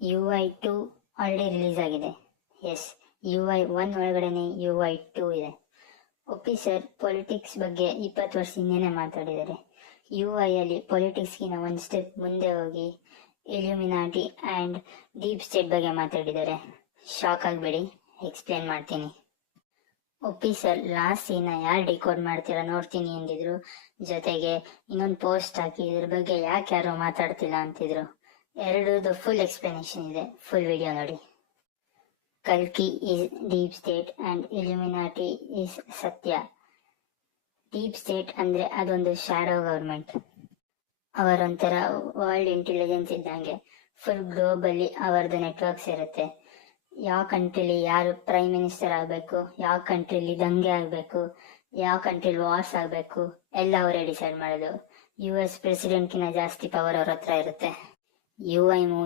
UI2 already release ಆಗಿದೆ. S, UI1 ಒಳಗಡೆನೆ UI2 ಇದೆ. ಒಪ್ಪಿ ಸರ್ ಪೊಲಿಟಿಕ್ಸ್ ಬಗ್ಗೆ 20 ವರ್ಷ ಹಿಂದೆನೇ ಮಾತಾಡಿದ್ದಾರೆ. UI ಅಲ್ಲಿ ಪೊಲಿಟಿಕ್ಸ್ಗಿನ ಒಂದು ಸ್ಟೆಪ್ ಮುಂದೆ ಹೋಗಿ ಇಲ್ಯುಮಿನಾಟಿ ಆ್ಯಂಡ್ ಡೀಪ್ ಸ್ಟೇಟ್ ಬಗ್ಗೆ ಮಾತಾಡಿದ್ದಾರೆ. ಶಾಕ್ ಆಗಬೇಡಿ, ಎಕ್ಸ್ಪ್ಲೇನ್ ಮಾಡ್ತೀನಿ. ಒಪ್ಪಿ ಸರ್ ಲಾಸ್ಟ್ ಸೀನ ಯಾರು ಡಿಕೋಡ್ ಮಾಡ್ತೀರಾ ನೋಡ್ತೀನಿ ಎಂದಿದ್ರು. ಜೊತೆಗೆ ಇನ್ನೊಂದು ಪೋಸ್ಟ್ ಹಾಕಿ ಇದ್ರ ಬಗ್ಗೆ ಯಾಕೆ ಯಾರು ಮಾತಾಡ್ತಿಲ್ಲ ಅಂತಿದ್ರು. ಎರಡರದ್ದು ಫುಲ್ ಎಕ್ಸ್ಪ್ಲನೇಷನ್ ಇದೆ, ಫುಲ್ ವಿಡಿಯೋ ನೋಡಿ. ಕಲ್ಕಿ is deep state and Illuminati is Satya. Deep state ಅಂದರೆ ಅದೊಂದು ಶಾಡೋ ಗವರ್ಮೆಂಟ್. ಅವರೊಂಥರ ವರ್ಲ್ಡ್ ಇಂಟೆಲಿಜೆನ್ಸ್ ಇದ್ದಂಗೆ. ಫುಲ್ ಗ್ಲೋಬಲ್ಲಿ ಅವರದ್ದು ನೆಟ್ವರ್ಕ್ಸ್ ಇರುತ್ತೆ. ಯಾವ ಕಂಟ್ರಿಲಿ ಯಾರು ಪ್ರೈಮ್ ಮಿನಿಸ್ಟರ್ ಆಗಬೇಕು, ಯಾವ ಕಂಟ್ರಿಲಿ ದಂಗೆ ಆಗಬೇಕು, ಯಾವ ಕಂಟ್ರಿಲಿ ವಾರ್ಸ್ ಆಗಬೇಕು ಎಲ್ಲ ಅವರೇ ಡಿಸೈಡ್ ಮಾಡೋದು. US ಪ್ರೆಸಿಡೆಂಟ್ಗಿಂತ ಜಾಸ್ತಿ ಪವರ್ ಅವ್ರ ಹತ್ರ ಇರುತ್ತೆ. UI movie